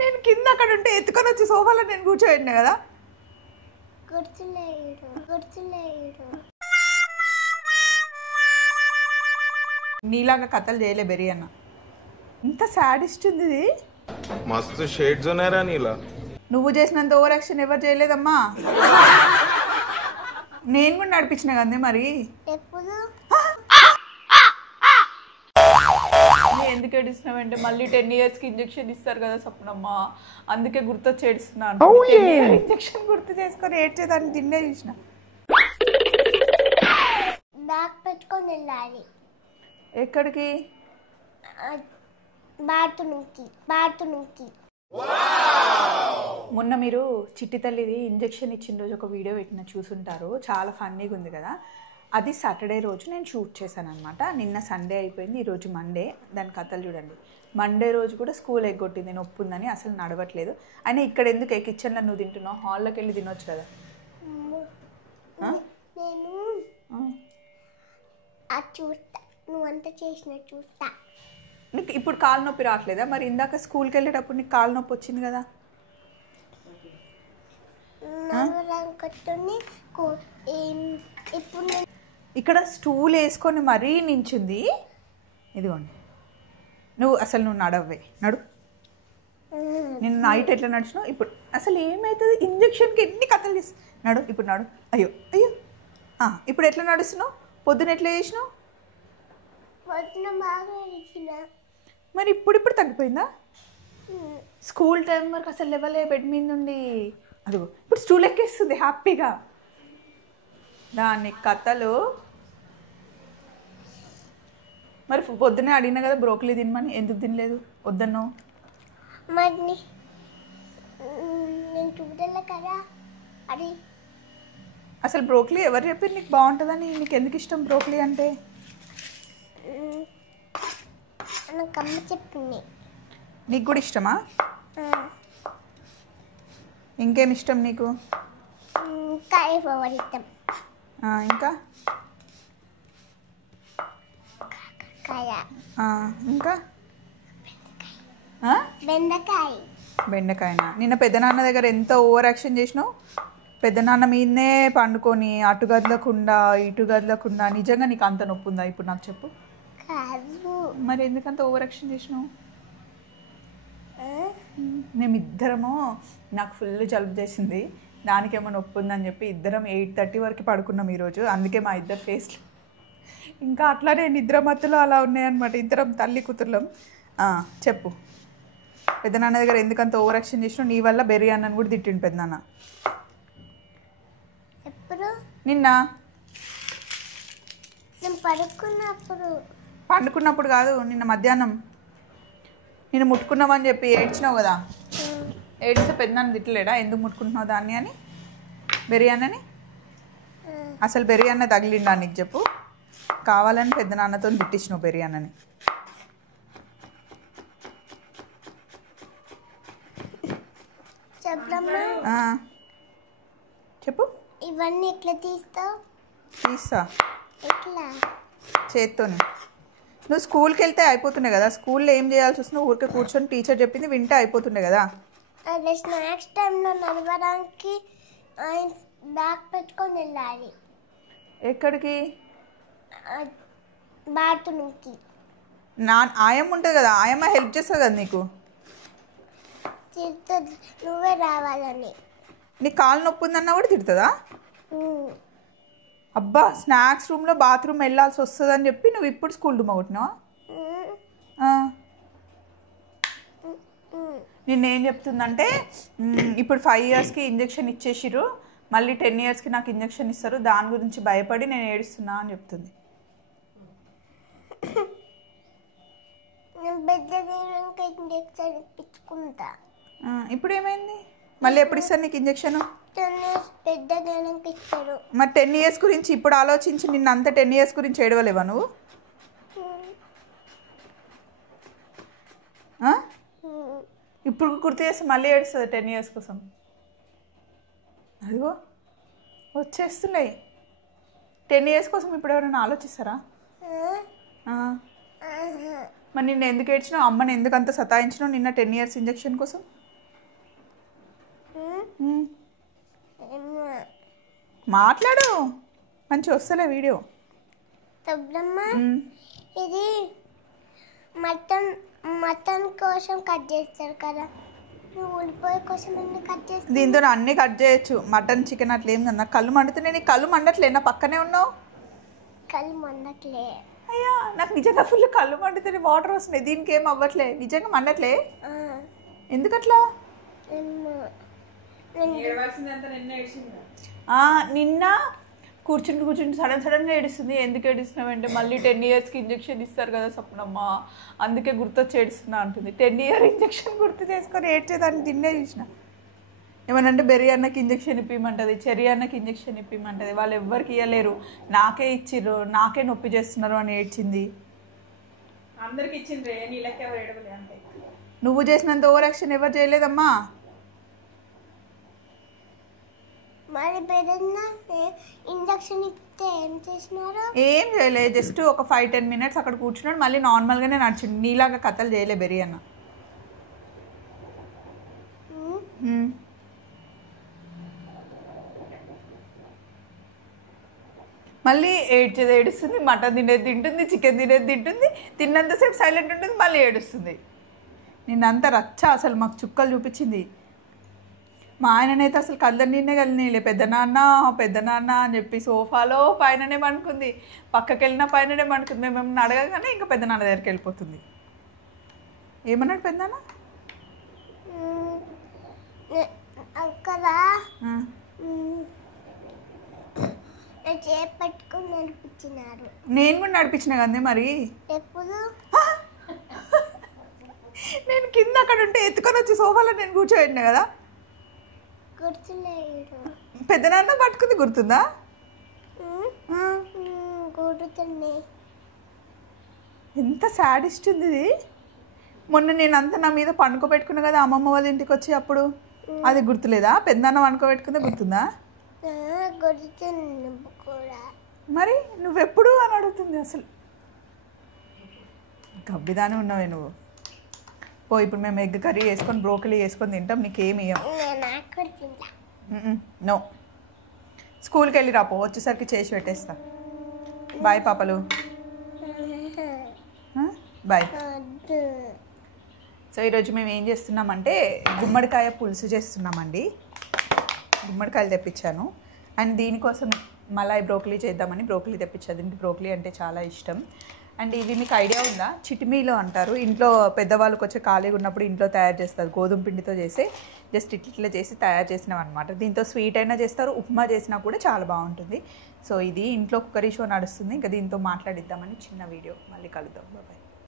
నేను కింద అక్కడ ఉంటే ఎత్తుకొని వచ్చి సోఫాలో నేను కూర్చోబెట్టినా కదా. నీలాగా కథలు చేయలే బెరీ అన్న. ఇంత సాడిస్ట్ ఉంది ఇది. మస్తు షేడ్స్ ఉన్నారా నీలా. నువ్వు చేసినంత ఓవర్ యాక్షన్ ఎవరు చేయలేదమ్మా. నేను కూడా నడిపించిన కదే మరి. ఎందుకు ఏడుస్తున్నావంటే మళ్ళీ 10 yearsకి ఇంజెక్షన్ ఇస్తారు కదా సప్నమ్మ, అందుకే గుర్తొచ్చి ఏడుస్తున్నాను. ఇంజెక్షన్ గుర్తు చేసుకొని ఏడ్చేదాన్ని తిన్నే చూసిన. బ్యాగ్ పెట్టుకొని వెళ్ళాలి. ఎక్కడికి? బాత్రూమ్కి. మొన్న మీరు చిట్టి తల్లిది ఇంజెక్షన్ ఇచ్చిన రోజు ఒక వీడియో పెట్టిన చూసుంటారు, చాలా ఫన్నీగా ఉంది కదా. అది సాటర్డే రోజు నేను షూట్ చేశాను అనమాట. నిన్న సండే అయిపోయింది, ఈరోజు మండే. దాని కథలు చూడండి. మండే రోజు కూడా స్కూల్ ఎగ్గొట్టింది, నొప్పి ఉందని, అసలు నడవట్లేదు. అయినా ఇక్కడ ఎందుకు కిచెన్లో నువ్వు తింటున్నావు, హాల్లోకి వెళ్ళి తినొచ్చు కదా. నువ్వంతా చేసిన చూస్తా. నీకు ఇప్పుడు కాలు నొప్పి రావట్లేదా? మరి ఇందాక స్కూల్కి వెళ్ళేటప్పుడు నీకు కాలు నొప్పి వచ్చింది కదా. ఇక్కడ స్టూల్ వేసుకొని మరీ నించుంది. ఇదిగోండి, నువ్వు నడవే, నడు. నేను నైట్ ఎట్లా నడిచినావు, ఇప్పుడు అసలు ఏమవుతుంది? ఇంజక్షన్కి ఎన్ని కథలు చేసి నడు. ఇప్పుడు నడు. అయ్యో అయ్యో, ఇప్పుడు ఎట్లా నడుస్తున్నావు? పొద్దున ఎట్లా చేసినావు? మరి ఇప్పుడు తగ్గిపోయిందా? స్కూల్ టైం వరకు అసలు లెవెలే బెడ్ మీద నుండి. అదిగో ఇప్పుడు స్టూల్ ఎక్కేస్తుంది హ్యాపీగా. దాని కథలు. మరి పొద్దునే అడిగినా కదా బ్రోకలీ తినమని, ఎందుకు తినలేదు? వద్దన్నావు. మరి నేను చూడలే కదా అది. అసలు బ్రోకలీ ఎవరు చెప్పారు నీకు బాగుంటుందని? నీకు ఎందుకు ఇష్టం బ్రోకలీ అంటే? నాకు అమ్మ చెప్పింది. నీకు కూడా ఇష్టమా? ఇంకేమి ఇష్టం నీకు? కాయఫవరితం. ఇంకా ఇంకా బెండకాయనా? నిన్న పెద్దనాన్న దగ్గర ఎంత ఓవర్ యాక్షన్ చేసినావు. పెద్దనాన్న మీదనే పండుకొని అటు గదలకుండా ఇటు గదలకుండా. నిజంగా నీకు అంత నొప్పి ఉందా ఇప్పుడు నాకు చెప్పు. మరి ఎందుకంత ఓవర్ యాక్షన్ చేసినావు? మేమిద్దరము, నాకు ఫుల్ జలుబు చేసింది, దానికేమో నొప్పి ఉందని చెప్పి ఇద్దరం 8:30 వరకు పడుకున్నాం ఈరోజు. అందుకే మా ఇద్దరు ఫేస్లు ఇంకా అట్లానే నిద్ర మత్తులో అలా ఉన్నాయన్నమాట. ఇద్దరం తల్లి కూతుర్లం. చెప్పు, పెద్దనాన్న దగ్గర ఎందుకంత ఓవర్ యాక్షన్ చేసినావు? నీ వల్ల బెర్రీ అన్నని కూడా తిట్టిండు పెద్దనాన్న. నిన్న పండుకున్నప్పుడు కాదు, నిన్న మధ్యాహ్నం. నేను ముట్టుకున్నామని చెప్పి ఏడ్చినావు కదా. ఏడిస్తే పెద్దనాన్న తిట్టలేడా ఎందుకు ముట్టుకుంటున్నావు దాన్ని అని, బెర్రీ అన్నని? అసలు బెర్రీ అన్న తగిలిండా నీకు చెప్పు? కావాలని పెద్దనాన్నతో తిట్టించినావు బెర్రీ అన్నని. చెప్పు. ఇవన్నీ ఎట్లా తీస్తావు? తీస్తా చేత్తోని. నువ్వు స్కూల్కి వెళ్తే అయిపోతుండే కదా. స్కూల్లో ఏం చేయాల్సి వస్తుంది? ఊరికే కూర్చొని టీచర్ చెప్పింది వింటే అయిపోతుండే కదా. అదే స్నాక్స్ టైంలో నడవడానికి బ్యాగ్ పెట్టుకొని వెళ్ళాలి. ఎక్కడికి? బాత్రూమ్కి. ఆయమ్మ ఉంటుంది కదా, ఆయమ్మ హెల్ప్ చేస్తుంది కదా నీకు. నువ్వే రావాలని. నీకు కాలు నొప్పి ఉందన్నా కూడా తిడుతుందా? అబ్బా, స్నాక్స్ రూమ్లో బాత్రూమ్ వెళ్ళాల్సి వస్తుంది అని చెప్పి నువ్వు ఇప్పుడు స్కూల్ డుమ్మ కొట్టినావా? నిన్నేం చెప్తుందంటే, ఇప్పుడు 5 yearsకి ఇంజెక్షన్ ఇచ్చేసిరు, మళ్ళీ 10 yearsకి నాకు ఇంజెక్షన్ ఇస్తారు, దాని గురించి భయపడి నేను ఏడుస్తున్నా అని చెప్తుంది. ఇంజెక్షన్ ఇప్పించుకుంటా. ఇప్పుడు ఏమైంది? మళ్ళీ ఎప్పుడు ఇస్తారు నీకు ఇంజెక్షన్? మరి 10 years గురించి ఇప్పుడు ఆలోచించి నిన్న అంత 10 years గురించి ఏడవలేవా నువ్వు? ఇప్పుడు గుర్తు చేస్తే మళ్ళీ ఏడుస్తుంది 10 years కోసం. అదిగో వచ్చేస్తున్నాయి 10 years కోసం. ఇప్పుడు ఎవరైనా ఆలోచిస్తారా? మరి నిన్న ఎందుకు ఏడ్చినావు? అమ్మని ఎందుకు అంత సతాయించినావు నిన్న 10 years ఇంజెక్షన్ కోసం? మాట్లాడు, మంచి వస్తలే వీడియో. ఇది మటన్ కోసం కట్ చేస్తారు కదా, నువ్వు ఉల్లిపాయ కోసం ఎందుకు కట్ చేస్తావు? దీంతో అన్నీ కట్ చేయొచ్చు, మటన్ చికెన్ అట్లా ఏం కదా. కళ్ళు మండుతున్నాయి, నీ కళ్ళు మండట్లే, నా పక్కనే ఉన్నావు. కళ్ళు మండట్లే. అయ్యా నాకు నిజంగా ఫుల్ కళ్ళు మండుతున్నాయి, వాటర్ వస్తున్నాయి. దీనికి ఏం అవ్వట్లే, నిజంగా మండట్లే. ఎందుకట్లా? నిన్న కూర్చుంటూ సడన్గా ఏడుస్తుంది. ఎందుకు ఏడుస్తున్నావు అంటే మళ్ళీ 10 yearsకి ఇంజెక్షన్ ఇస్తారు కదా సప్నమ్మ, అందుకే గుర్తొచ్చి ఏడుస్తున్నా అంటుంది. 10 year ఇంజెక్షన్ గుర్తు చేసుకొని ఏడ్చేదాన్ని తిన్నే చూసిన. ఏమనంటే బెర్రీ అన్నకి ఇంజెక్షన్ ఇప్పిమంటుంది, చెర్రీ అన్నకి ఇంజెక్షన్ ఇప్పిమంటుంది. వాళ్ళు ఎవ్వరికి ఇవ్వలేరు, నాకే ఇచ్చిర్రు, నాకే నొప్పి చేస్తున్నారు అని ఏడ్చింది. అందరికి ఇచ్చిండ్రే, నీళ్ళకి ఎవరు ఏడవలే అంటే. నువ్వు చేసినంత ఓవర్ యాక్షన్ ఎవరు చేయలేదమ్మా. మరి బెదన్నా ఇంజక్షన్ ఇస్తే ఏం చేసినారు? ఏం చేయలేదు, జస్ట్ ఒక 5-10 minutes అక్కడ కూర్చున్నాడు, మళ్ళీ నార్మల్గానే నడిచిండు. నీలాగా కథలు చేయలే బెర్రీ అన్న. మళ్ళీ ఏడుస్తుంది, మటన్ తినేది తింటుంది, చికెన్ తినేది తింటుంది, తిన్నంతసేపు సైలెంట్ ఉంటుంది, మళ్ళీ ఏడుస్తుంది. నిన్నంతా రచ్చ, అసలు మాకు చుక్కలు చూపించింది. మా ఆయననైతే అసలు కళ్ళ నిన్నే కలినీలే, పెద్దనాన్న అని చెప్పి సోఫాలో పైననే పండుకుంది, పక్కకి వెళ్ళినా పైననే పండుకుంది. మేము ఏమన్నా అడగగానే ఇంకా పెద్దనాన్న దగ్గరికి వెళ్ళిపోతుంది. ఏమన్నాడు పెద్దనాన్న? పట్టుకుని నడిపించినారు. నేను కూడా నడిపించిన కదే. మరి ఎప్పుడు? నేను కింద అక్కడ ఉంటే ఎత్తుకొని వచ్చి సోఫాలో నేను కూర్చోబెట్టినా కదా. గుర్తులేదు. పెద్దనాన్న పట్టుకుంది, గుర్తుందా? గుర్తుంది. ఎంత సాడిస్ట్ ఉంది ఇది. మొన్న నేను అంతా నా మీద పండుకోబెట్టుకున్నా కదా అమ్మమ్మ వాళ్ళ ఇంటికి వచ్చి, అప్పుడు అది గుర్తులేదా? పెద్దనాన్న పండుకోబెట్టుకుందా, గుర్తుందా? గుర్తుంది కూడా. మరి నువ్వెప్పుడు అని అడుగుతుంది. అసలు గబ్బిదానే ఉన్నావే నువ్వు. ఇప్పుడు మేము ఎగ్ కర్రీ వేసుకొని బ్రోకలీ వేసుకొని తింటాం, నీకేమి ఇయ్యం. నో, స్కూల్కి వెళ్ళి రాపో, వచ్చేసరికి చేసి పెట్టేస్తా. బాయ్ పాపలు, బాయ్. సో ఈరోజు మేము ఏం చేస్తున్నామంటే గుమ్మడికాయ పులుసు చేస్తున్నామండి. గుమ్మడికాయలు తెప్పించాను అండ్ దీనికోసం మలాయ్ బ్రోకలీ చేద్దామని బ్రోకలీ తెప్పించాను. దీనికి బ్రోకలీ అంటే చాలా ఇష్టం. అండ్ ఇది మీకు ఐడియా ఉందా, చిటిమీలో అంటారు. ఇంట్లో పెద్దవాళ్ళకి వచ్చి ఖాళీగా ఉన్నప్పుడు ఇంట్లో తయారు చేస్తారు, గోధుమ పిండితో చేసి జస్ట్ ఇట్లా చేసి తయారు చేసినాం అనమాట. దీంతో స్వీట్ అయినా చేస్తారు, ఉప్మా చేసినా కూడా చాలా బాగుంటుంది. సో ఇది ఇంట్లో కుక్కరీ షో నడుస్తుంది, ఇంకా దీంతో మాట్లాడిద్దామని చిన్న వీడియో. మళ్ళీ కలుద్దాం, బాయ్.